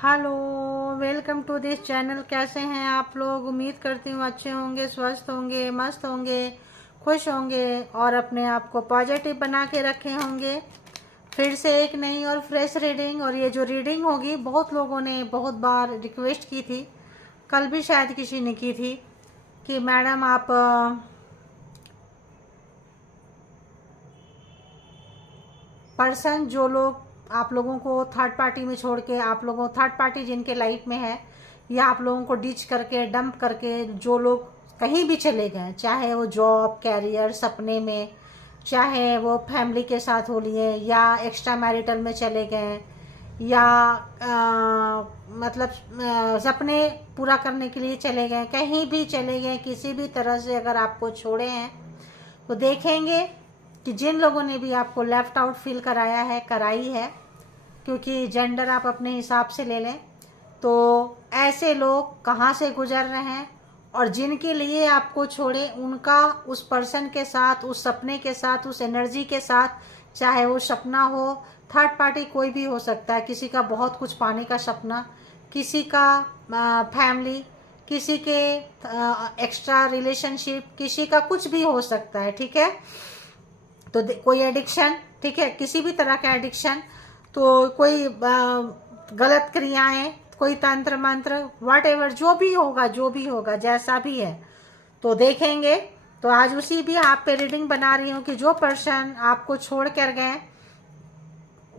Hello, welcome to this channel. कैसे हैं आप लोग? उम्मीद करती हूँ अच्छे होंगे, स्वस्थ होंगे, मस्त होंगे, खुश होंगे और अपने आप को पॉजिटिव बना के रखे होंगे। फिर से एक नई और फ्रेश रीडिंग। और ये जो रीडिंग होगी, बहुत लोगों ने बहुत बार रिक्वेस्ट की थी, कल भी शायद किसी ने की थी कि मैडम आप पर्सन जो लोग आप लोगों को थर्ड पार्टी में छोड़ के, आप लोगों थर्ड पार्टी जिनके लाइफ में है, या आप लोगों को डिच करके, डंप करके जो लोग कहीं भी चले गए, चाहे वो जॉब, कैरियर, सपने में, चाहे वो फैमिली के साथ हो लिए, या एक्स्ट्रा मैरिटल में चले गए, या मतलब सपने पूरा करने के लिए चले गए, कहीं भी चले गए, किसी भी तरह से अगर आपको छोड़े हैं, तो देखेंगे कि जिन लोगों ने भी आपको लेफ्ट आउट फील कराया है, कराई है, क्योंकि जेंडर आप अपने हिसाब से ले लें, तो ऐसे लोग कहाँ से गुजर रहे हैं, और जिनके लिए आपको छोड़े उनका उस पर्सन के साथ, उस सपने के साथ, उस एनर्जी के साथ, चाहे वो सपना हो, थर्ड पार्टी कोई भी हो सकता है, किसी का बहुत कुछ पाने का सपना, किसी का फैमिली, किसी के एक्स्ट्रा रिलेशनशिप, किसी का कुछ भी हो सकता है, ठीक है। तो कोई एडिक्शन, ठीक है, किसी भी तरह का एडिक्शन, तो कोई गलत क्रियाएं, कोई तंत्र मंत्र, वट एवर, जो भी होगा, जो भी होगा, जैसा भी है, तो देखेंगे। तो आज उसी भी आप पे रीडिंग बना रही हूँ कि जो पर्सन आपको छोड़ कर गए,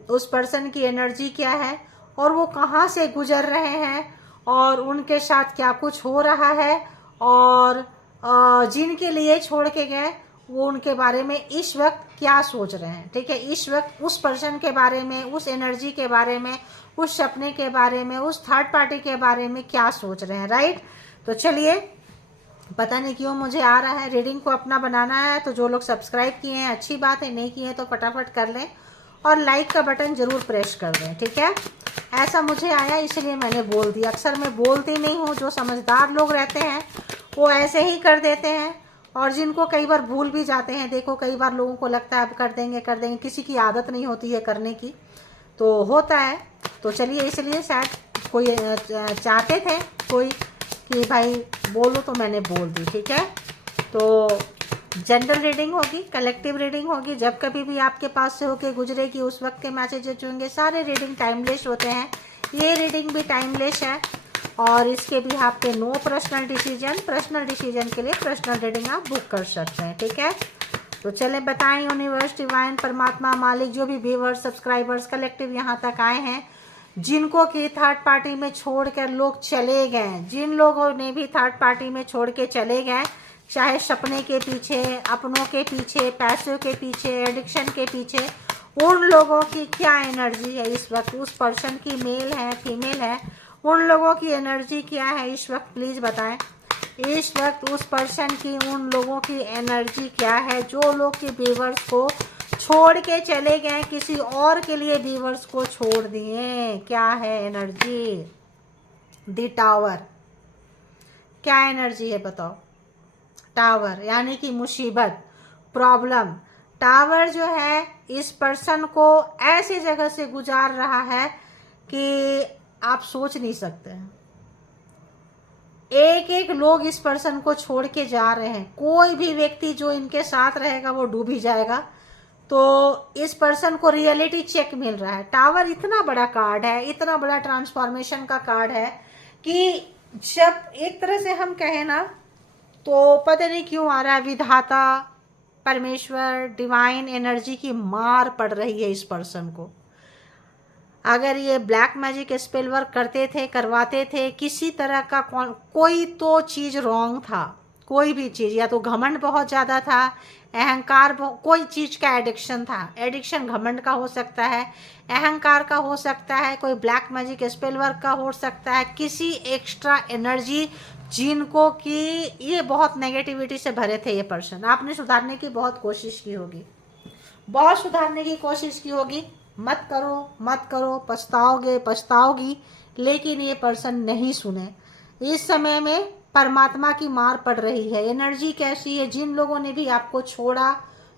उस पर्सन की एनर्जी क्या है, और वो कहाँ से गुजर रहे हैं, और उनके साथ क्या कुछ हो रहा है, और जिनके लिए छोड़ के गए वो उनके बारे में इस वक्त क्या सोच रहे हैं, ठीक है। इस वक्त उस पर्सन के बारे में, उस एनर्जी के बारे में, उस सपने के बारे में, उस थर्ड पार्टी के बारे में क्या सोच रहे हैं, राइट। तो चलिए, पता नहीं क्यों मुझे आ रहा है रीडिंग को अपना बनाना है, तो जो लोग सब्सक्राइब किए हैं अच्छी बात है, नहीं किए हैं तो फटाफट कर लें, और लाइक का बटन जरूर प्रेस कर दें, ठीक है। ऐसा मुझे आया इसलिए मैंने बोल दिया। अक्सर मैं बोलती नहीं हूँ, जो समझदार लोग रहते हैं वो ऐसे ही कर देते हैं, और जिनको कई बार भूल भी जाते हैं, देखो कई बार लोगों को लगता है अब कर देंगे कर देंगे, किसी की आदत नहीं होती है करने की, तो होता है। तो चलिए, इसलिए शायद कोई चाहते थे कोई कि भाई बोलो, तो मैंने बोल दी, ठीक है। तो जनरल रीडिंग होगी, कलेक्टिव रीडिंग होगी, जब कभी भी आपके पास से होके गुजरेगी उस वक्त के मैसेजेस होंगे। सारे रीडिंग टाइमलेस होते हैं, ये रीडिंग भी टाइमलेस है, और इसके भी आप पे no personal decision. Personal decision के लिए पर्सनल रीडिंग आप बुक कर सकते हैं, ठीक है। तो चले बताएं, यूनिवर्स, डिवाइन, परमात्मा, मालिक, जो भी व्यूअर्स, सब्सक्राइबर्स, कलेक्टिव यहाँ तक आए हैं, जिनको कि थर्ड पार्टी में छोड़कर लोग चले गए, जिन लोगों ने भी थर्ड पार्टी में छोड़ के चले गए, चाहे सपने के पीछे, अपनों के पीछे, पैसों के पीछे, एडिक्शन के पीछे, उन लोगों की क्या एनर्जी है इस वक्त, उस पर्सन की मेल है, फीमेल है, उन लोगों की एनर्जी क्या है इस वक्त, प्लीज़ बताएं। इस वक्त उस पर्सन की, उन लोगों की एनर्जी क्या है, जो लोग के व्यूअर्स को छोड़ के चले गए, किसी और के लिए व्यूअर्स को छोड़ दिए, क्या है एनर्जी। द टावर, क्या एनर्जी है बताओ। टावर यानी कि मुसीबत, प्रॉब्लम। टावर जो है इस पर्सन को ऐसी जगह से गुजार रहा है कि आप सोच नहीं सकते। एक एक लोग इस पर्सन को छोड़ के जा रहे हैं, कोई भी व्यक्ति जो इनके साथ रहेगा वो डूब ही जाएगा। तो इस पर्सन को रियलिटी चेक मिल रहा है। टावर इतना बड़ा कार्ड है, इतना बड़ा ट्रांसफॉर्मेशन का कार्ड है कि जब एक तरह से हम कहें ना, तो पता नहीं क्यों आ रहा है, विधाता, परमेश्वर, डिवाइन एनर्जी की मार पड़ रही है इस पर्सन को। अगर ये ब्लैक मैजिक स्पेल वर्क करते थे, करवाते थे, किसी तरह का कोई तो चीज़ रॉन्ग था, कोई भी चीज़, या तो घमंड बहुत ज़्यादा था, अहंकार, कोई चीज़ का एडिक्शन था। एडिक्शन घमंड का हो सकता है, अहंकार का हो सकता है, कोई ब्लैक मैजिक स्पेल वर्क का हो सकता है, किसी एक्स्ट्रा एनर्जी, जिनको कि ये बहुत नेगेटिविटी से भरे थे ये पर्सन। आपने सुधारने की बहुत कोशिश की होगी, बहुत सुधारने की कोशिश की होगी, मत करो मत करो, पछताओगे पछताओगी, लेकिन ये पर्सन नहीं सुने। इस समय में परमात्मा की मार पड़ रही है। एनर्जी कैसी है, जिन लोगों ने भी आपको छोड़ा,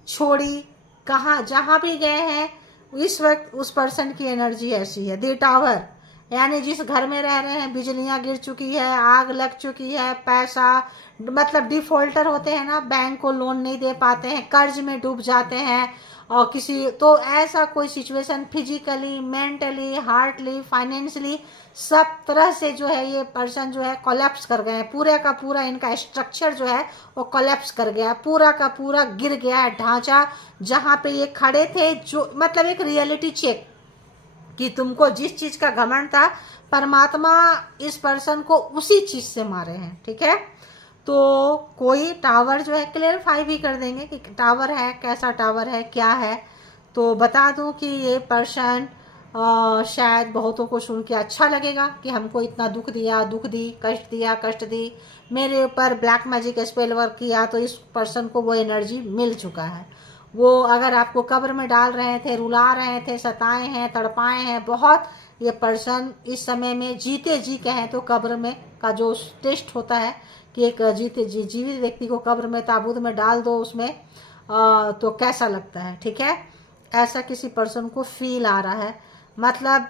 छोड़ी, कहाँ जहाँ भी गए हैं, इस वक्त उस पर्सन की एनर्जी ऐसी है। द टावर यानी जिस घर में रह रहे हैं बिजलियां गिर चुकी है, आग लग चुकी है, पैसा मतलब डिफॉल्टर होते हैं ना, बैंक को लोन नहीं दे पाते हैं, कर्ज में डूब जाते हैं, और किसी तो ऐसा कोई situation physically, mentally, heartily, financially सब तरह से जो है ये पर्सन जो है कोलैप्स कर गए हैं। पूरे का पूरा इनका स्ट्रक्चर जो है वो कोलैप्स कर गया, पूरा का पूरा गिर गया है ढांचा। जहाँ पे ये खड़े थे, जो मतलब एक रियलिटी चेक कि तुमको जिस चीज का घमंड था, परमात्मा इस पर्सन को उसी चीज से मारे हैं। ठीक है, तो कोई टावर जो है क्लियरफाई भी कर देंगे कि टावर है, कैसा टावर है, क्या है। तो बता दूं कि ये पर्सन शायद बहुतों को सुन के अच्छा लगेगा कि हमको इतना दुख दिया, दुख दी, कष्ट दिया, कष्ट दी, मेरे ऊपर ब्लैक मैजिक स्पेल वर्क किया। तो इस पर्सन को वो एनर्जी मिल चुका है। वो अगर आपको कब्र में डाल रहे थे, रुला रहे थे, सताए हैं, तड़पाए हैं बहुत, ये पर्सन इस समय में जीते जी कहें तो कब्र में का जो टेस्ट होता है कि एक जीवित व्यक्ति को कब्र में ताबूत में डाल दो उसमें, तो कैसा लगता है। ठीक है, ऐसा किसी पर्सन को फील आ रहा है। मतलब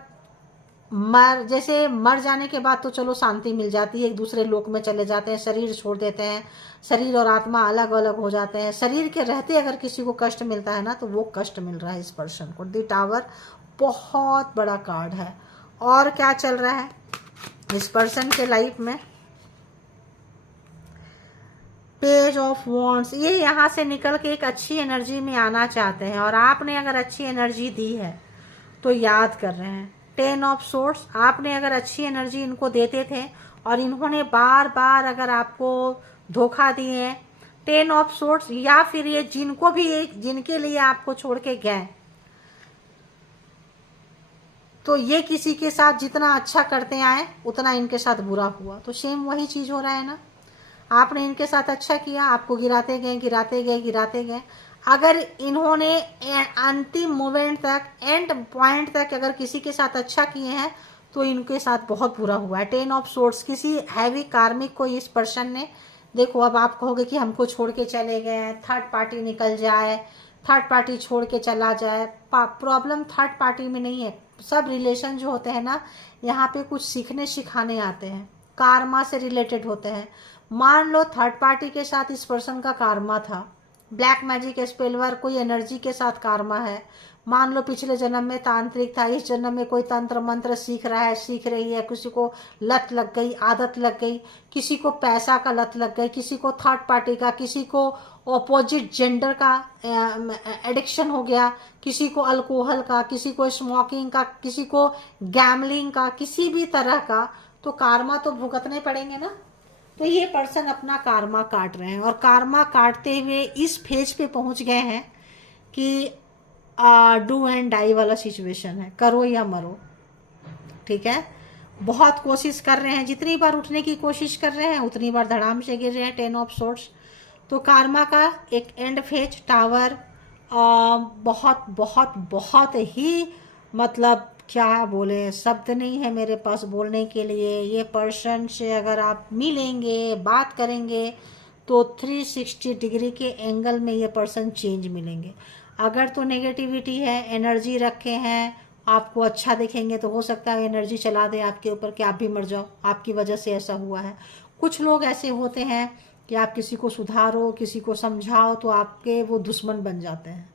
जैसे मर जाने के बाद तो चलो शांति मिल जाती है, एक दूसरे लोक में चले जाते हैं, शरीर छोड़ देते हैं, शरीर और आत्मा अलग अलग हो जाते हैं। शरीर के रहते अगर किसी को कष्ट मिलता है ना, तो वो कष्ट मिल रहा है इस पर्सन को। दी टावर बहुत बड़ा कार्ड है। और क्या चल रहा है इस पर्सन के लाइफ में? पेज ऑफ वॉन्ड्स, ये यहाँ से निकल के एक अच्छी एनर्जी में आना चाहते हैं, और आपने अगर अच्छी एनर्जी दी है तो याद कर रहे हैं। 10 ऑफ सोर्स, आपने अगर अच्छी एनर्जी इनको देते थे और इन्होंने बार बार अगर आपको धोखा दिए, 10 ऑफ सोर्स, या फिर ये जिनको भी जिनके लिए आपको छोड़ के गए, तो ये किसी के साथ जितना अच्छा करते आए उतना इनके साथ बुरा हुआ। तो सेम वही चीज हो रहा है ना, आपने इनके साथ अच्छा किया, आपको गिराते गए, गिराते गए, गिराते गए। अगर इन्होंने अंतिम मोमेंट तक, एंड पॉइंट तक अगर किसी के साथ अच्छा किए हैं, तो इनके साथ बहुत बुरा हुआ है। 10 ऑफ सोर्स, किसी हैवी कार्मिक को इस पर्सन ने, देखो अब आप कहोगे कि हमको छोड़ के चले गए, थर्ड पार्टी निकल जाए, थर्ड पार्टी छोड़ के चला जाए। प्रॉब्लम थर्ड पार्टी में नहीं है। सब रिलेशन जो होते हैं ना, यहाँ पे कुछ सीखने सिखाने आते हैं, कार्मा से रिलेटेड होते हैं। मान लो थर्ड पार्टी के साथ इस पर्सन का कार्मा था, ब्लैक मैजिक स्पेल वर्क कोई एनर्जी के साथ कार्मा है। मान लो पिछले जन्म में तांत्रिक था, इस जन्म में कोई तंत्र मंत्र सीख रहा है, सीख रही है, किसी को लत लग गई, आदत लग गई, किसी को पैसा का लत लग गई, किसी को थर्ड पार्टी का, किसी को ऑपोजिट जेंडर का एडिक्शन हो गया, किसी को अल्कोहल का, किसी को स्मोकिंग का, किसी को गैमलिंग का, किसी भी तरह का। तो कार्मा तो भुगतने पड़ेंगे ना। तो ये पर्सन अपना कार्मा काट रहे हैं, और कार्मा काटते हुए इस फेज पे पहुंच गए हैं कि डू एंड डाई वाला सिचुएशन है, करो या मरो। ठीक है, बहुत कोशिश कर रहे हैं, जितनी बार उठने की कोशिश कर रहे हैं उतनी बार धड़ाम से गिर रहे हैं। 10 ऑफ सोर्स, तो कार्मा का एक एंड फेज, टावर, बहुत बहुत बहुत ही मतलब क्या बोले, शब्द नहीं है मेरे पास बोलने के लिए। ये पर्सन से अगर आप मिलेंगे, बात करेंगे, तो 360 डिग्री के एंगल में ये पर्सन चेंज मिलेंगे। अगर तो नेगेटिविटी है, एनर्जी रखे हैं, आपको अच्छा दिखेंगे, तो हो सकता है एनर्जी चला दे आपके ऊपर कि आप भी मर जाओ, आपकी वजह से ऐसा हुआ है। कुछ लोग ऐसे होते हैं कि आप किसी को सुधारो, किसी को समझाओ, तो आपके वो दुश्मन बन जाते हैं।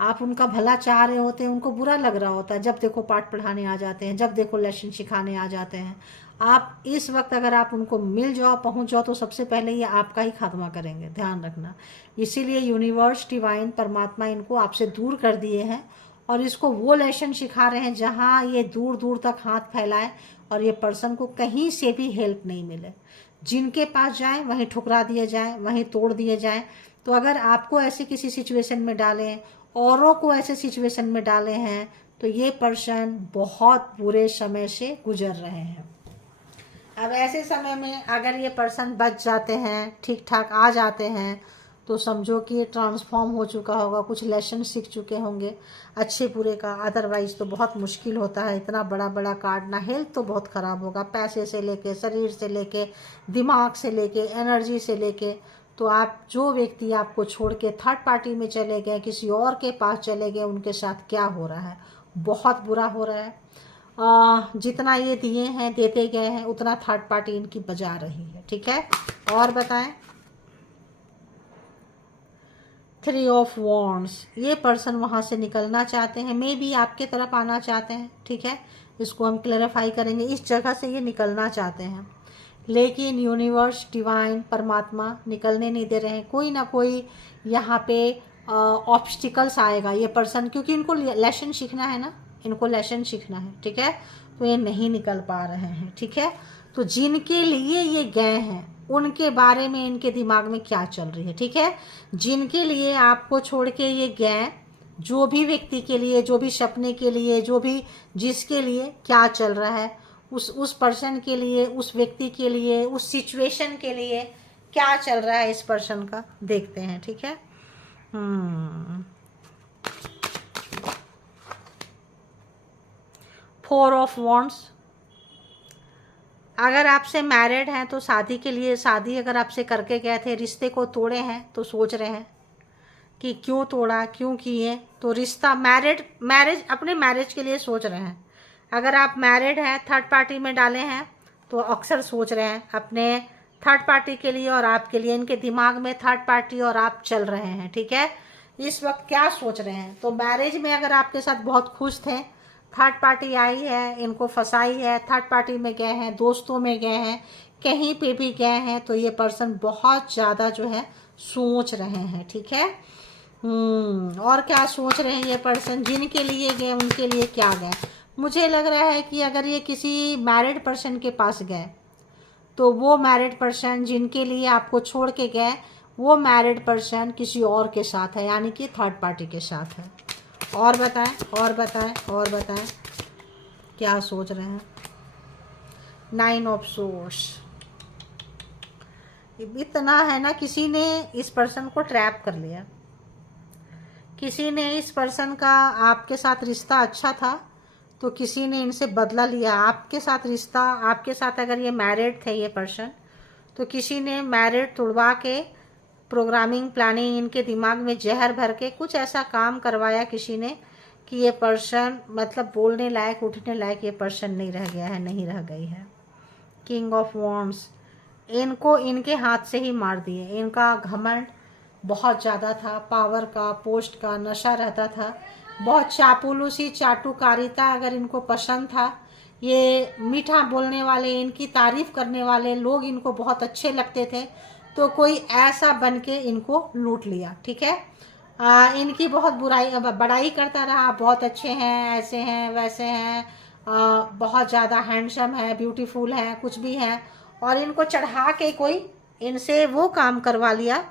आप उनका भला चाह रहे होते हैं, उनको बुरा लग रहा होता है, जब देखो पाठ पढ़ाने आ जाते हैं, जब देखो लेसन सिखाने आ जाते हैं। आप इस वक्त अगर आप उनको मिल जाओ, पहुंच जाओ, तो सबसे पहले ये आपका ही खात्मा करेंगे, ध्यान रखना। इसीलिए यूनिवर्स, डिवाइन, परमात्मा इनको आपसे दूर कर दिए हैं, और इसको वो लेसन सिखा रहे हैं जहाँ ये दूर दूर तक हाथ फैलाए और ये पर्सन को कहीं से भी हेल्प नहीं मिले। जिनके पास जाएं वहीं ठुकरा दिए जाएं, वहीं तोड़ दिए जाएं। तो अगर आपको ऐसे किसी सिचुएशन में डालें, औरों को ऐसे सिचुएशन में डाले हैं, तो ये पर्सन बहुत बुरे समय से गुजर रहे हैं। अब ऐसे समय में अगर ये पर्सन बच जाते हैं, ठीक ठाक आ जाते हैं, तो समझो कि ये ट्रांसफॉर्म हो चुका होगा, कुछ लेसन सीख चुके होंगे अच्छे बुरे का। अदरवाइज तो बहुत मुश्किल होता है, इतना बड़ा बड़ा कार्ड ना। हेल्थ तो बहुत ख़राब होगा, पैसे से लेके, शरीर से लेके, दिमाग से लेके, एनर्जी से लेके। तो आप जो व्यक्ति आपको छोड़ के थर्ड पार्टी में चले गए, किसी और के पास चले गए, उनके साथ क्या हो रहा है, बहुत बुरा हो रहा है। जितना ये दिए हैं, देते गए हैं, उतना थर्ड पार्टी इनकी बजा रही है। ठीक है, और बताएं। 3 ऑफ वॉन्ड्स, ये पर्सन वहाँ से निकलना चाहते हैं, मे बी आपके तरफ आना चाहते हैं। ठीक है, इसको हम क्लैरिफाई करेंगे। इस जगह से ये निकलना चाहते हैं, लेकिन यूनिवर्स, डिवाइन, परमात्मा निकलने नहीं दे रहे हैं। कोई ना कोई यहाँ पे ऑब्स्टिकल्स आएगा ये पर्सन, क्योंकि इनको लेसन सीखना है ना, इनको लेसन सीखना है। ठीक है, तो ये नहीं निकल पा रहे हैं। ठीक है, तो जिनके लिए ये गए हैं उनके बारे में इनके दिमाग में क्या चल रही है। ठीक है, जिनके लिए आपको छोड़ के ये गए, जो भी व्यक्ति के लिए, जो भी सपने के लिए, जो भी जिसके लिए क्या चल रहा है, उस पर्सन के लिए, उस व्यक्ति के लिए, उस सिचुएशन के लिए क्या चल रहा है इस पर्सन का, देखते हैं। ठीक है, 4 ऑफ वॉन्ड्स, अगर आपसे मैरिड हैं तो शादी के लिए, शादी अगर आपसे करके गए थे, रिश्ते को तोड़े हैं तो सोच रहे हैं कि क्यों तोड़ा, क्यों किए। तो रिश्ता, मैरिज अपने मैरिज के लिए सोच रहे हैं। अगर आप मैरिड हैं, थर्ड पार्टी में डाले हैं, तो अक्सर सोच रहे हैं अपने थर्ड पार्टी के लिए और आपके लिए। इनके दिमाग में थर्ड पार्टी और आप चल रहे हैं। ठीक है, इस वक्त क्या सोच रहे हैं। तो मैरिज में अगर आपके साथ बहुत खुश थे, थर्ड पार्टी आई है, इनको फंसाई है, थर्ड पार्टी में गए हैं, दोस्तों में गए हैं, कहीं पे भी गए हैं, तो ये पर्सन बहुत ज़्यादा जो है सोच रहे हैं। ठीक है, और क्या सोच रहे हैं ये पर्सन, जिनके लिए गए उनके लिए क्या गए। मुझे लग रहा है कि अगर ये किसी मैरिड पर्सन के पास गए, तो वो मैरिड पर्सन जिनके लिए आपको छोड़ के गए, वो मैरिड पर्सन किसी और के साथ है, यानी कि थर्ड पार्टी के साथ है। और बताएं, और बताएं, और बताएं क्या सोच रहे हैं। 9 ऑफ सोर्स, इतना है ना, किसी ने इस पर्सन को ट्रैप कर लिया। किसी ने इस पर्सन का, आपके साथ रिश्ता अच्छा था तो किसी ने इनसे बदला लिया। आपके साथ रिश्ता, आपके साथ अगर ये मैरिड थे ये पर्सन, तो किसी ने मैरिड तोड़वा के, प्रोग्रामिंग, प्लानिंग, इनके दिमाग में जहर भर के कुछ ऐसा काम करवाया किसी ने कि ये पर्सन मतलब बोलने लायक, उठने लायक ये पर्सन नहीं रह गया है, नहीं रह गई है। किंग ऑफ वॉन्ड्स, इनको इनके हाथ से ही मार दिए। इनका घमंड बहुत ज़्यादा था, पावर का, पोस्ट का नशा रहता था, बहुत चापलूसी, चाटुकारिता अगर इनको पसंद था। ये मीठा बोलने वाले, इनकी तारीफ करने वाले लोग इनको बहुत अच्छे लगते थे, तो कोई ऐसा बन के इनको लूट लिया। ठीक है, इनकी बहुत बड़ाई करता रहा, बहुत अच्छे हैं, ऐसे हैं, वैसे हैं, बहुत ज़्यादा हैंडसम है, ब्यूटीफुल है, कुछ भी है, और इनको चढ़ा के कोई इनसे वो काम करवा लिया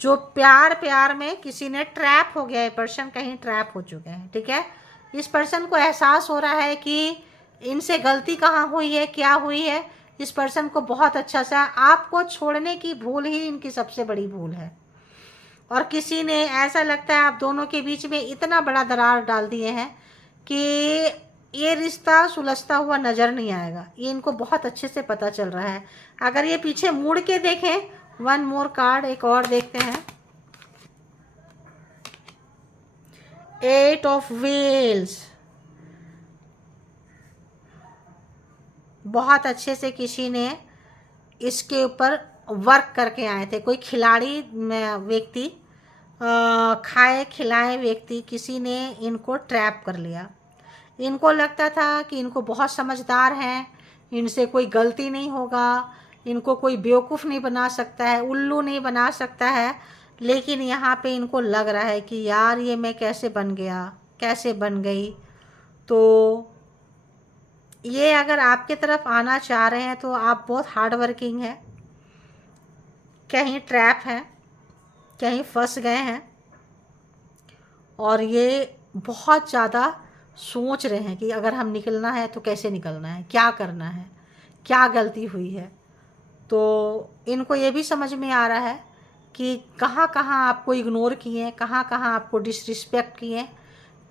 जो प्यार में किसी ने ट्रैप हो गया है। पर्सन कहीं ट्रैप हो चुके हैं। ठीक है, इस पर्सन को एहसास हो रहा है कि इनसे गलती कहाँ हुई है, क्या हुई है। इस पर्सन को बहुत अच्छा सा, आपको छोड़ने की भूल ही इनकी सबसे बड़ी भूल है। और किसी ने, ऐसा लगता है आप दोनों के बीच में इतना बड़ा दरार डाल दिए हैं कि ये रिश्ता सुलझता हुआ नज़र नहीं आएगा। ये इनको बहुत अच्छे से पता चल रहा है। अगर ये पीछे मुड़ के देखें, 1 मोर कार्ड एक और देखते हैं। 8 ऑफ व्हील्स, बहुत अच्छे से किसी ने इसके ऊपर वर्क करके आए थे। कोई खिलाड़ी व्यक्ति, खाए खिलाए व्यक्ति, किसी ने इनको ट्रैप कर लिया। इनको लगता था कि इनको बहुत समझदार हैं, इनसे कोई गलती नहीं होगा, इनको कोई बेवकूफ़ नहीं बना सकता है, उल्लू नहीं बना सकता है। लेकिन यहाँ पे इनको लग रहा है कि यार ये मैं कैसे बन गया, कैसे बन गई। तो ये अगर आपके तरफ आना चाह रहे हैं तो आप बहुत हार्ड वर्किंग हैं, कहीं ट्रैप हैं, कहीं फंस गए हैं, और ये बहुत ज़्यादा सोच रहे हैं कि अगर हम निकलना है तो कैसे निकलना है, क्या करना है, क्या गलती हुई है। तो इनको ये भी समझ में आ रहा है कि कहाँ कहाँ आपको इग्नोर किए, कहाँ कहाँ आपको डिसरिस्पेक्ट किए,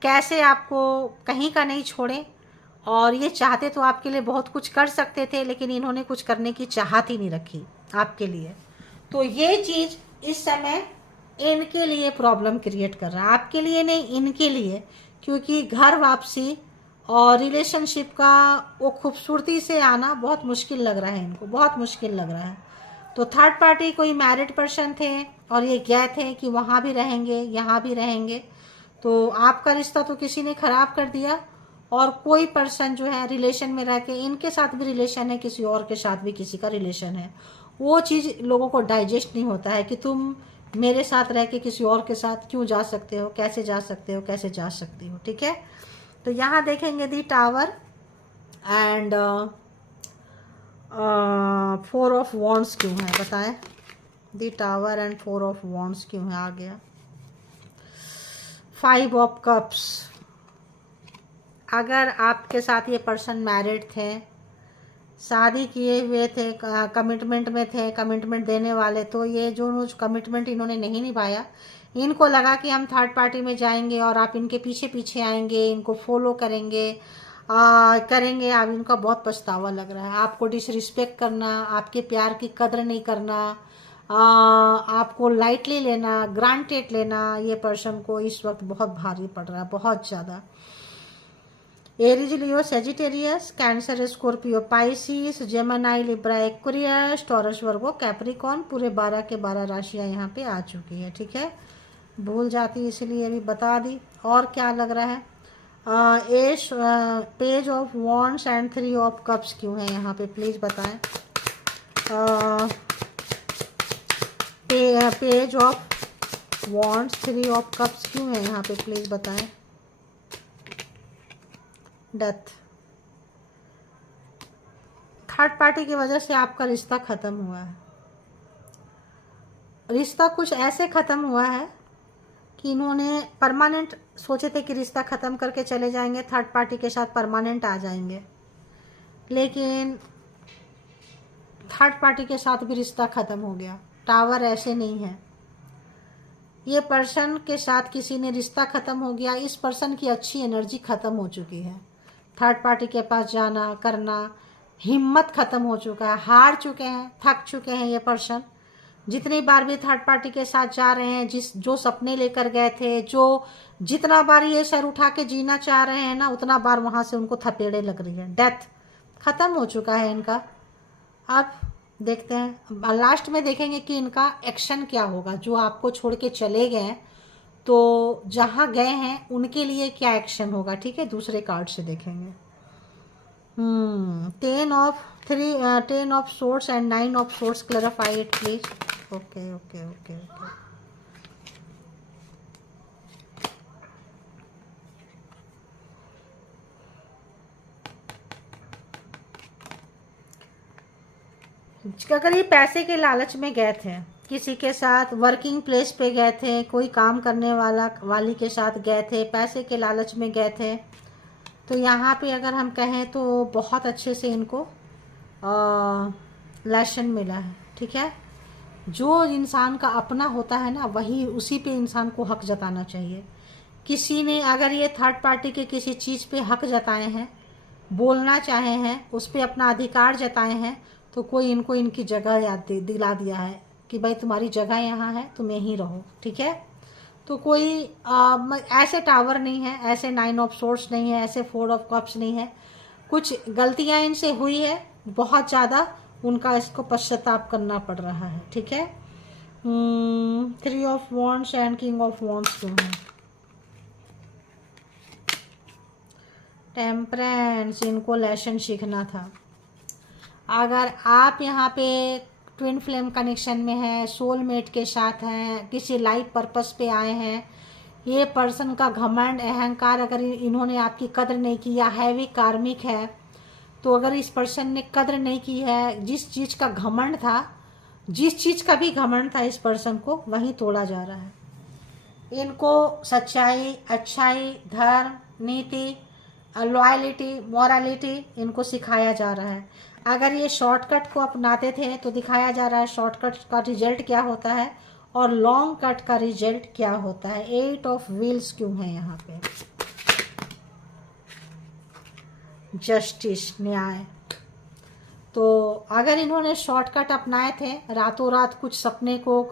कैसे आपको कहीं का नहीं छोड़े। और ये चाहते तो आपके लिए बहुत कुछ कर सकते थे, लेकिन इन्होंने कुछ करने की चाहत ही नहीं रखी आपके लिए। तो ये चीज़ इस समय इनके लिए प्रॉब्लम क्रिएट कर रहा है, आपके लिए नहीं, इनके लिए। क्योंकि घर वापसी और रिलेशनशिप का वो खूबसूरती से आना बहुत मुश्किल लग रहा है इनको, बहुत मुश्किल लग रहा है। तो थर्ड पार्टी कोई मैरिड पर्सन थे और ये गए थे कि वहाँ भी रहेंगे, यहाँ भी रहेंगे। तो आपका रिश्ता तो किसी ने ख़राब कर दिया, और कोई पर्सन जो है रिलेशन में रह के, इनके साथ भी रिलेशन है, किसी और के साथ भी किसी का रिलेशन है। वो चीज़ लोगों को डाइजेस्ट नहीं होता है कि तुम मेरे साथ रह के किसी और के साथ क्यों जा सकते हो, कैसे जा सकते हो, कैसे जा सकती हो। ठीक है, तो यहाँ देखेंगे दी टावर एंड 4 ऑफ वॉन्ड्स क्यों है, बताएं। दी टावर एंड 4 ऑफ वॉन्ड्स क्यों है, आ गया 5 ऑफ कप्स। अगर आपके साथ ये पर्सन मैरिड थे, शादी किए हुए थे, कमिटमेंट में थे, कमिटमेंट देने वाले, तो ये जो कमिटमेंट इन्होंने नहीं निभाया, इनको लगा कि हम थर्ड पार्टी में जाएंगे और आप इनके पीछे पीछे आएंगे, इनको फॉलो करेंगे, करेंगे। अब इनका बहुत पछतावा लग रहा है। आपको डिसरिस्पेक्ट करना, आपके प्यार की कदर नहीं करना, आपको लाइटली लेना, ग्रांटेड लेना, ये पर्सन को इस वक्त बहुत भारी पड़ रहा है, बहुत ज़्यादा। Aries, Leo, Sagittarius, Cancer, Scorpio, Pisces, Gemini, Libra, Aquarius, Taurus, Virgo, Capricorn, पूरे 12 के 12 राशियां यहाँ पे आ चुकी है। ठीक है, भूल जाती इसलिए अभी बता दी। और क्या लग रहा है, ace, page of wands and 3 of cups क्यों है यहाँ पे, प्लीज़ बताएं। Page of wands, 3 of cups क्यों है यहाँ पे, प्लीज़ बताएं। डेथ, थर्ड पार्टी की वजह से आपका रिश्ता ख़त्म हुआ है। रिश्ता कुछ ऐसे ख़त्म हुआ है कि इन्होंने परमानेंट सोचे थे कि रिश्ता ख़त्म करके चले जाएंगे, थर्ड पार्टी के साथ परमानेंट आ जाएंगे, लेकिन थर्ड पार्टी के साथ भी रिश्ता ख़त्म हो गया। टावर ऐसे नहीं है, ये पर्सन के साथ किसी ने रिश्ता ख़त्म हो गया, इस पर्सन की अच्छी एनर्जी ख़त्म हो चुकी है। थर्ड पार्टी के पास जाना करना, हिम्मत ख़त्म हो चुका है, हार चुके हैं, थक चुके हैं ये पर्सन। जितनी बार भी थर्ड पार्टी के साथ जा रहे हैं, जो सपने लेकर गए थे, जो जितना बार ये सर उठा के जीना चाह रहे हैं ना, उतना बार वहाँ से उनको थपेड़े लग रही है। डेथ, ख़त्म हो चुका है इनका। अब देखते हैं लास्ट में, देखेंगे कि इनका एक्शन क्या होगा। जो आपको छोड़ के चले गए, तो जहाँ गए हैं उनके लिए क्या एक्शन होगा। ठीक है, दूसरे कार्ड से देखेंगे। 10 of swords and 9 of swords, clarify it please. Okay okay okay okay, अगर ये पैसे के लालच में गए थे, किसी के साथ वर्किंग प्लेस पे गए थे, कोई काम करने वाली के साथ गए थे, पैसे के लालच में गए थे, तो यहाँ पे अगर हम कहें तो बहुत अच्छे से इनको लेसन मिला है। ठीक है, जो इंसान का अपना होता है ना, वही उसी पे इंसान को हक जताना चाहिए। किसी ने अगर ये थर्ड पार्टी के किसी चीज़ पे हक जताए हैं, बोलना चाहे हैं, उस पर अपना अधिकार जताए हैं, तो कोई इनको इनकी जगह याद दिला दिया है कि भाई तुम्हारी जगह यहाँ है, तुम यहीं रहो। ठीक है, तो कोई ऐसे टावर नहीं है, ऐसे 9 ऑफ सोर्स नहीं है, ऐसे 4 ऑफ कप्स नहीं है। कुछ गलतियाँ इनसे हुई है बहुत ज़्यादा, उनका इसको पश्चाताप करना पड़ रहा है। ठीक है, 3 of wands and king of wands क्यों है। टेम्परेंस, इनको लेसन सीखना था। अगर आप यहाँ पे ट्विन फ्लेम कनेक्शन में है, सोलमेट के साथ हैं, किसी लाइफ पर्पस पे आए हैं, ये पर्सन का घमंड अहंकार, अगर इन्होंने आपकी कदर नहीं की या हैवी कार्मिक है, तो अगर इस पर्सन ने कदर नहीं की है, जिस चीज़ का घमंड था, जिस चीज़ का भी घमंड था इस पर्सन को, वहीं तोड़ा जा रहा है। इनको सच्चाई, अच्छाई, धर्म, नीति, लॉयलिटी, मॉरलिटी इनको सिखाया जा रहा है। अगर ये शॉर्टकट को अपनाते थे तो दिखाया जा रहा है शॉर्टकट का रिजल्ट क्या होता है और लॉन्ग कट का रिजल्ट क्या होता है। 8 ऑफ व्हील्स क्यों है यहाँ पे। जस्टिस, न्याय। तो अगर इन्होंने शॉर्टकट अपनाए थे, रातों रात कुछ सपने को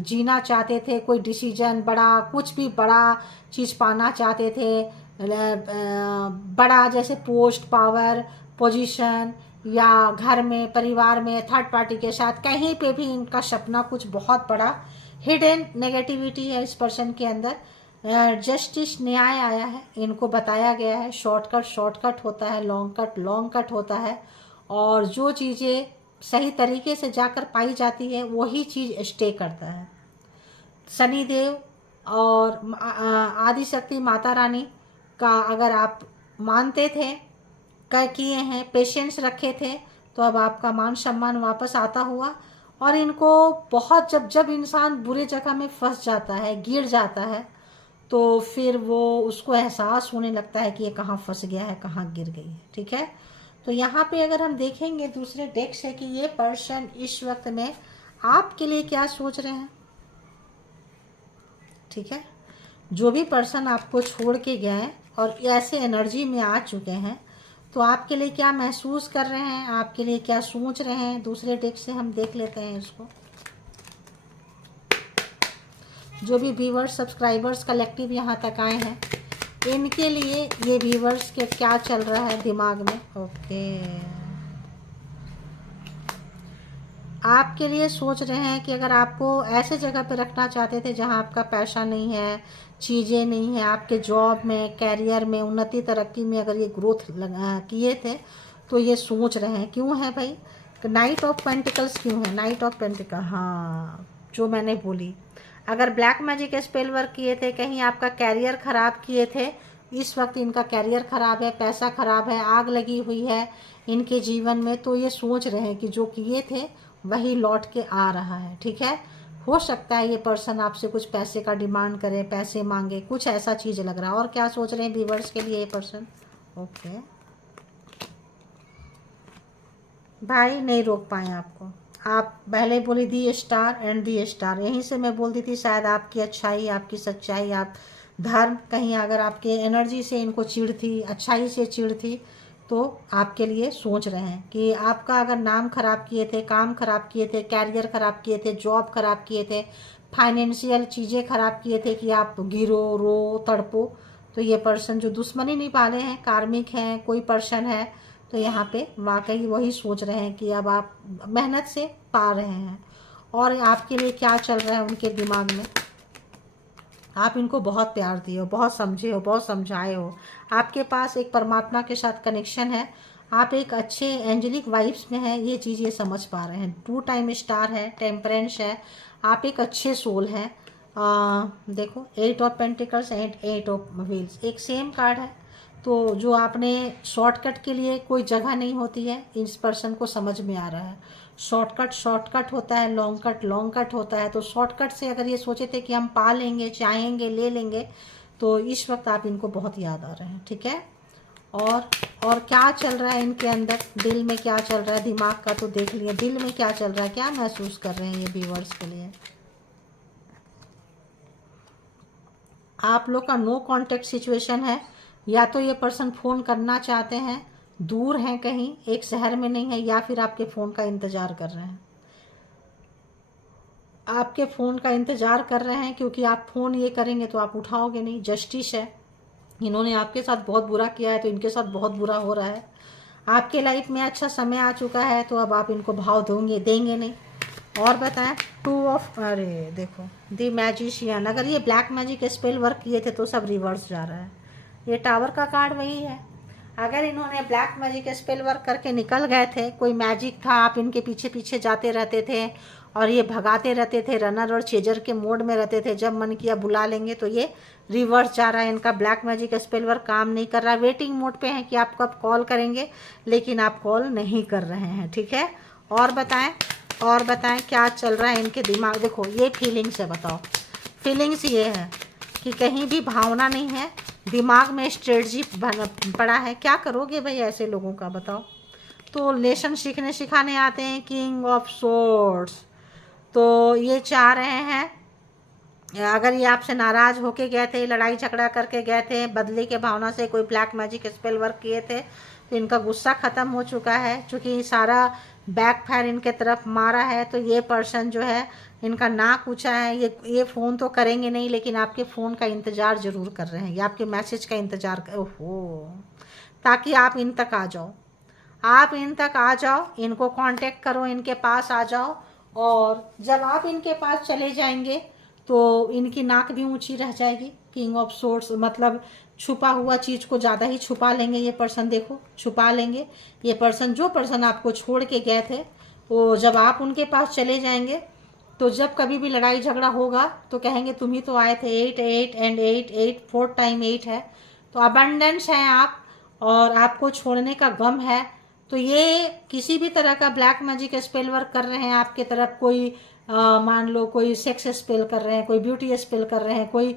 जीना चाहते थे, कोई डिसीजन बड़ा, कुछ भी बड़ा चीज़ पाना चाहते थे, बड़ा जैसे पोस्ट, पावर, पोजीशन, या घर में, परिवार में, थर्ड पार्टी के साथ, कहीं पे भी इनका सपना कुछ बहुत बड़ा। हिडन नेगेटिविटी है इस पर्सन के अंदर। जस्टिस, न्याय आया है, इनको बताया गया है शॉर्टकट शॉर्टकट होता है, लॉन्ग कट होता है, और जो चीज़ें सही तरीके से जाकर पाई जाती है वही चीज़ स्टे करता है। शनिदेव और आदिशक्ति माता रानी का अगर आप मानते थे, किए हैं, पेशेंस रखे थे, तो अब आपका मान सम्मान वापस आता हुआ। और इनको बहुत, जब इंसान बुरे जगह में फंस जाता है, गिर जाता है, तो फिर वो उसको एहसास होने लगता है कि ये कहाँ फंस गया है, कहाँ गिर गई है। ठीक है, तो यहाँ पे अगर हम देखेंगे दूसरे डेक से कि ये पर्सन इस वक्त में आपके लिए क्या सोच रहे हैं। ठीक है, जो भी पर्सन आपको छोड़ के गए और ऐसे एनर्जी में आ चुके हैं, तो आपके लिए क्या महसूस कर रहे हैं, आपके लिए क्या सोच रहे हैं, दूसरे डेक से हम देख लेते हैं इसको। जो भी व्यूवर्स, सब्सक्राइबर्स कलेक्टिव यहाँ तक आए हैं, इनके लिए ये व्यूवर्स के क्या चल रहा है दिमाग में। ओके, आपके लिए सोच रहे हैं कि अगर आपको ऐसे जगह पे रखना चाहते थे जहां आपका पैसा नहीं है, चीज़ें नहीं है, आपके जॉब में, कैरियर में, उन्नति तरक्की में अगर ये ग्रोथ किए थे, तो ये सोच रहे हैं। क्यों है भाई, नाइट ऑफ पेंटिकल्स क्यों है, नाइट ऑफ पेंटिकल, हाँ जो मैंने बोली, अगर ब्लैक मैजिक स्पेल वर्क किए थे, कहीं आपका कैरियर ख़राब किए थे, इस वक्त इनका कैरियर ख़राब है, पैसा ख़राब है, आग लगी हुई है इनके जीवन में, तो ये सोच रहे हैं कि जो किए थे वही लौट के आ रहा है। ठीक है, हो सकता है ये पर्सन आपसे कुछ पैसे का डिमांड करे, पैसे मांगे, कुछ ऐसा चीज़ लग रहा है। और क्या सोच रहे हैं व्यूवर्स के लिए ये पर्सन। ओके भाई, नहीं रोक पाए आपको, आप पहले बोली दी स्टार एंड दी स्टार, यहीं से मैं बोलती थी शायद आपकी अच्छाई, आपकी सच्चाई, आप धर्म, कहीं अगर आपके एनर्जी से इनको चिढ़ थी, अच्छाई से चिढ़ थी, तो आपके लिए सोच रहे हैं कि आपका अगर नाम खराब किए थे, काम खराब किए थे, कैरियर खराब किए थे, जॉब खराब किए थे, फाइनेंशियल चीज़ें खराब किए थे कि आप गिरो, रो, तड़पो, तो ये पर्सन जो दुश्मनी नहीं पाले हैं, कार्मिक हैं, कोई पर्सन है, तो यहाँ पे वाकई वही सोच रहे हैं कि अब आप मेहनत से पा रहे हैं। और आपके लिए क्या चल रहा है उनके दिमाग में, आप इनको बहुत प्यार दिए हो, बहुत समझे हो, बहुत समझाए हो, आपके पास एक परमात्मा के साथ कनेक्शन है, आप एक अच्छे एंजेलिक वाइब्स में हैं, ये चीज़ ये समझ पा रहे हैं। 2 टाइम स्टार है, टेम्परेंस है, आप एक अच्छे सोल हैं। देखो 8 of pentacles and 8 of wheels एक सेम कार्ड है, तो जो आपने शॉर्टकट के लिए कोई जगह नहीं होती है, इस पर्सन को समझ में आ रहा है। शॉर्टकट शॉर्टकट होता है, लॉन्ग कट होता है, तो शॉर्टकट से अगर ये सोचे थे कि हम पा लेंगे, चाहेंगे, ले लेंगे, तो इस वक्त आप इनको बहुत याद आ रहे हैं। ठीक है, और क्या चल रहा है इनके अंदर, दिल में क्या चल रहा है, दिमाग का तो देख लिया, दिल में क्या चल रहा है, क्या महसूस कर रहे हैं ये व्यूअर्स के लिए। आप लोग का नो कांटेक्ट सिचुएशन है, या तो ये पर्सन फ़ोन करना चाहते हैं, दूर हैं कहीं, एक शहर में नहीं है, या फिर आपके फ़ोन का इंतज़ार कर रहे हैं। आपके फ़ोन का इंतज़ार कर रहे हैं क्योंकि आप फ़ोन ये करेंगे तो आप उठाओगे नहीं। जस्टिस है, इन्होंने आपके साथ बहुत बुरा किया है, तो इनके साथ बहुत बुरा हो रहा है। आपके लाइफ में अच्छा समय आ चुका है, तो अब आप इनको भाव देंगे नहीं। और बताएं, 2 ऑफ, अरे देखो दी मैजिशियन, अगर ये ब्लैक मैजिक स्पेल वर्क किए थे तो सब रिवर्स जा रहा है। ये टावर का कार्ड वही है, अगर इन्होंने ब्लैक मैजिक स्पेल वर्क करके निकल गए थे, कोई मैजिक था, आप इनके पीछे पीछे जाते रहते थे और ये भगाते रहते थे, रनर और चेजर के मोड में रहते थे, जब मन किया बुला लेंगे, तो ये रिवर्स जा रहा है। इनका ब्लैक मैजिक स्पेल वर्क काम नहीं कर रहा, वेटिंग मोड पे है कि आप कब कॉल करेंगे, लेकिन आप कॉल नहीं कर रहे हैं। ठीक है, और बताएं क्या चल रहा है इनके दिमाग। देखो ये फीलिंग्स है, बताओ फीलिंग्स ये है कि कहीं भी भावना नहीं है, दिमाग में स्ट्रेटजी पड़ा है। क्या करोगे भाई ऐसे लोगों का, बताओ। तो लेसन सीखने सिखाने आते हैं, किंग ऑफ सोर्ड्स, तो ये चाह रहे हैं अगर ये आपसे नाराज होके गए थे, लड़ाई झगड़ा करके गए थे, बदले के भावना से कोई ब्लैक मैजिक स्पेल वर्क किए थे, तो इनका गुस्सा ख़त्म हो चुका है। क्योंकि सारा बैकफायर इनके तरफ मारा है, तो ये पर्सन जो है इनका नाक ऊंचा है। ये फ़ोन तो करेंगे नहीं, लेकिन आपके फ़ोन का इंतज़ार ज़रूर कर रहे हैं, या आपके मैसेज का इंतज़ार ओहो, ताकि आप इन तक आ जाओ, आप इन तक आ जाओ, इनको कांटेक्ट करो, इनके पास आ जाओ। और जब आप इनके पास चले जाएंगे तो इनकी नाक भी ऊंची रह जाएगी। किंग ऑफ सोर्ड्स मतलब छुपा हुआ चीज़ को ज़्यादा ही छुपा लेंगे ये पर्सन, देखो छुपा लेंगे ये पर्सन। जो पर्सन आपको छोड़ के गए थे, वो जब आप उनके पास चले जाएंगे तो जब कभी भी लड़ाई झगड़ा होगा तो कहेंगे तुम ही तो आए थे, 8 8 एंड 8 8 4 टाइम 8 है। तो अबंडेंस है आप, और आपको छोड़ने का गम है। तो ये किसी भी तरह का ब्लैक मैजिक स्पेल वर्क कर रहे हैं आपके तरफ। कोई मान लो कोई सेक्स स्पेल कर रहे हैं, कोई ब्यूटी स्पेल कर रहे हैं, कोई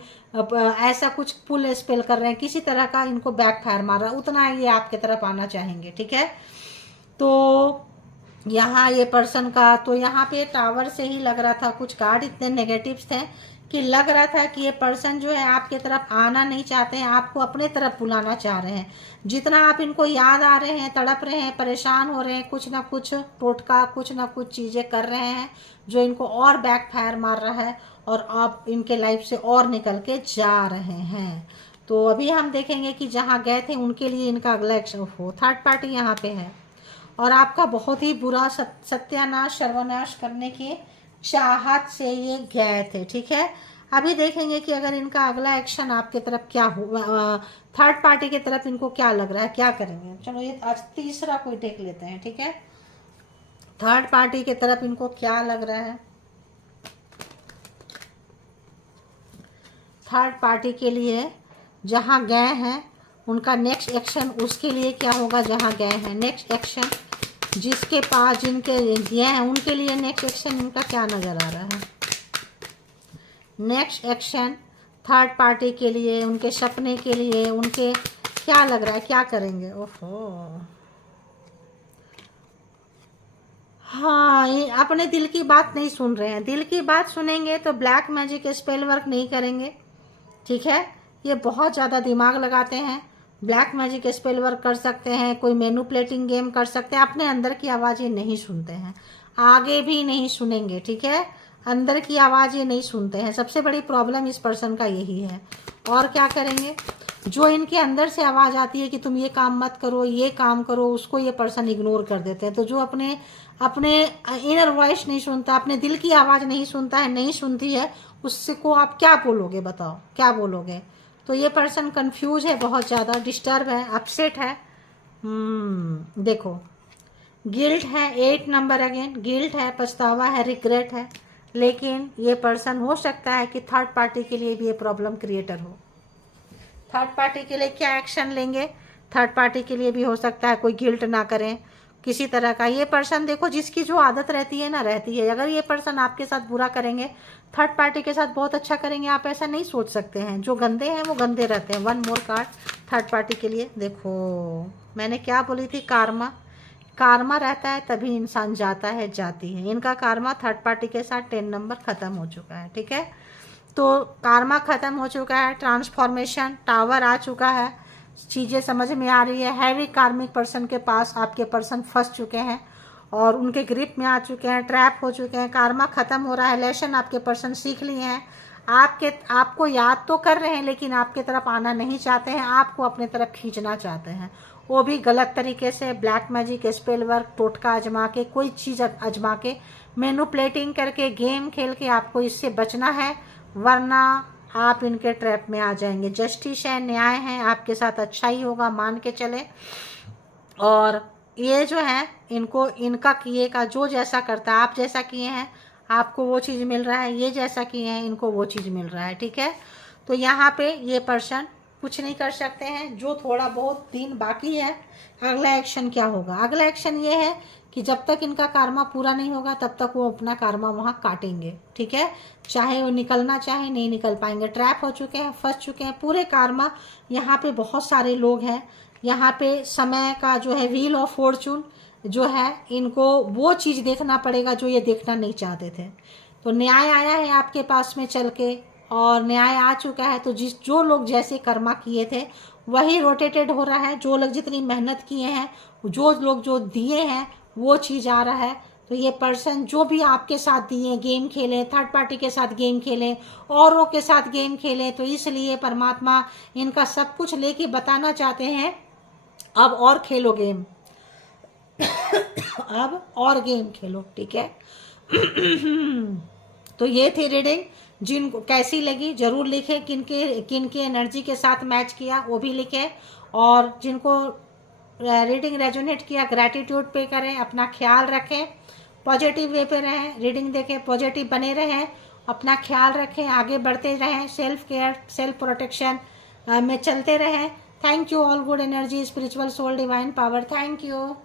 ऐसा कुछ पुल स्पेल कर रहे हैं, किसी तरह का इनको बैक फायर मार रहा है, उतना ये आपके तरफ आना चाहेंगे। ठीक है, तो यहाँ ये पर्सन का तो यहाँ पे टावर से ही लग रहा था, कुछ कार्ड इतने नेगेटिव्स थे कि लग रहा था कि ये पर्सन जो है आपके तरफ आना नहीं चाहते हैं, आपको अपने तरफ बुलाना चाह रहे हैं। जितना आप इनको याद आ रहे हैं, तड़प रहे हैं, परेशान हो रहे हैं, कुछ ना कुछ टोटका, कुछ ना कुछ चीज़ें कर रहे हैं जो इनको और बैक फायर मार रहा है, और आप इनके लाइफ से और निकल के जा रहे हैं। तो अभी हम देखेंगे कि जहाँ गए थे उनके लिए इनका अगला एक्शन हो। थर्ड पार्टी यहाँ पे है, और आपका बहुत ही बुरा सत्यानाश सर्वनाश करने की चाहत से ये गए थे। ठीक है, अभी देखेंगे कि अगर इनका अगला एक्शन आपके तरफ क्या हुआ, थर्ड पार्टी की तरफ इनको क्या लग रहा है, क्या करेंगे। चलो ये आज तीसरा कोई देख लेते हैं। ठीक है, थर्ड पार्टी की तरफ इनको क्या लग रहा है। थर्ड पार्टी के लिए जहाँ गए हैं उनका नेक्स्ट एक्शन, उसके लिए क्या होगा जहाँ गए हैं। नेक्स्ट एक्शन जिसके पास जिनके गए हैं उनके लिए नेक्स्ट एक्शन इनका क्या नज़र आ रहा है। नेक्स्ट एक्शन थर्ड पार्टी के लिए, उनके सपने के लिए, उनके क्या लग रहा है, क्या करेंगे। ओहो, हाँ, ये अपने दिल की बात नहीं सुन रहे हैं। दिल की बात सुनेंगे तो ब्लैक मैजिक स्पेल वर्क नहीं करेंगे। ठीक है, ये बहुत ज़्यादा दिमाग लगाते हैं। ब्लैक मैजिक स्पेल वर्क कर सकते हैं, कोई मैनिपुलेटिंग गेम कर सकते हैं, अपने अंदर की आवाज़ ये नहीं सुनते हैं, आगे भी नहीं सुनेंगे। ठीक है, अंदर की आवाज़ ये नहीं सुनते हैं। सबसे बड़ी प्रॉब्लम इस पर्सन का यही है। और क्या करेंगे, जो इनके अंदर से आवाज़ आती है कि तुम ये काम मत करो, ये काम करो, उसको ये पर्सन इग्नोर कर देते हैं। तो जो अपने अपने इनर वॉइस नहीं सुनता, अपने दिल की आवाज़ नहीं सुनता है, नहीं सुनती है, उससे को आप क्या बोलोगे, बताओ क्या बोलोगे। तो ये पर्सन कंफ्यूज है, बहुत ज़्यादा डिस्टर्ब है, अपसेट है। देखो गिल्ट है, 8 नंबर अगेन गिल्ट है, पछतावा है, रिग्रेट है। लेकिन ये पर्सन हो सकता है कि थर्ड पार्टी के लिए भी ये प्रॉब्लम क्रिएटर हो। थर्ड पार्टी के लिए क्या एक्शन लेंगे, थर्ड पार्टी के लिए भी हो सकता है कोई गिल्ट ना करें किसी तरह का। ये पर्सन देखो जिसकी जो आदत रहती है ना, रहती है। अगर ये पर्सन आपके साथ बुरा करेंगे, थर्ड पार्टी के साथ बहुत अच्छा करेंगे, आप ऐसा नहीं सोच सकते हैं। जो गंदे हैं वो गंदे रहते हैं। 1 मोर कार्ड थर्ड पार्टी के लिए। देखो मैंने क्या बोली थी, कारमा, कारमा रहता है तभी इंसान जाता है, जाती है। इनका कारमा थर्ड पार्टी के साथ 10 नंबर ख़त्म हो चुका है। ठीक है, तो कारमा ख़त्म हो चुका है, ट्रांसफॉर्मेशन टावर आ चुका है, चीज़ें समझ में आ रही है। हैवी कार्मिक पर्सन के पास आपके पर्सन फंस चुके हैं और उनके ग्रिप में आ चुके हैं, ट्रैप हो चुके हैं। कारमा ख़त्म हो रहा है, लेसन आपके पर्सन सीख लिए हैं। आपको याद तो कर रहे हैं लेकिन आपके तरफ आना नहीं चाहते हैं, आपको अपने तरफ खींचना चाहते हैं, वो भी गलत तरीके से। ब्लैक मैजिक, स्पेल वर्क, टोटका आजमा के, कोई चीज़ आजमा के, मैनिपुलेटिंग करके, गेम खेल के आपको इससे बचना है, वरना आप इनके ट्रैप में आ जाएंगे। जस्टिस है, न्याय है, आपके साथ अच्छा ही होगा, मान के चले। और ये जो है इनको इनका किए का जो जैसा करता है, आप जैसा किए हैं आपको वो चीज़ मिल रहा है, ये जैसा किए हैं इनको वो चीज़ मिल रहा है। ठीक है, तो यहाँ पे ये पर्सन कुछ नहीं कर सकते हैं। जो थोड़ा बहुत दिन बाकी है, अगला एक्शन क्या होगा। अगला एक्शन ये है कि जब तक इनका कारमा पूरा नहीं होगा तब तक वो अपना कारमा वहाँ काटेंगे। ठीक है, चाहे वो निकलना चाहे नहीं निकल पाएंगे, ट्रैप हो चुके हैं, फंस चुके हैं पूरे कारमा। यहाँ पे बहुत सारे लोग हैं, यहाँ पे समय का जो है व्हील ऑफ फॉर्चून जो है, इनको वो चीज़ देखना पड़ेगा जो ये देखना नहीं चाहते थे। तो न्याय आया है आपके पास में चल के, और न्याय आ चुका है। तो जो लोग जैसे कर्मा किए थे वही रोटेटेड हो रहा है। जो लोग जितनी मेहनत किए हैं, जो लोग जो दिए हैं वो चीज़ आ रहा है। तो ये पर्सन जो भी आपके साथ दिए, गेम खेलें, थर्ड पार्टी के साथ गेम खेलें, औरों के साथ गेम खेलें, तो इसलिए परमात्मा इनका सब कुछ लेके बताना चाहते हैं अब और खेलो गेम, अब और गेम खेलो, ठीक है। तो ये थी रीडिंग। जिनको कैसी लगी जरूर लिखें, किनके एनर्जी के साथ मैच किया वो भी लिखें, और जिनको रीडिंग रेजोनेट किया ग्रैटिट्यूड पे करें, अपना ख्याल रखें, पॉजिटिव वे पे रहें, रीडिंग देखें, पॉजिटिव बने रहें, अपना ख्याल रखें, आगे बढ़ते रहें, सेल्फ केयर सेल्फ प्रोटेक्शन में चलते रहें। Thank you all good energy, spiritual soul, divine power, thank you.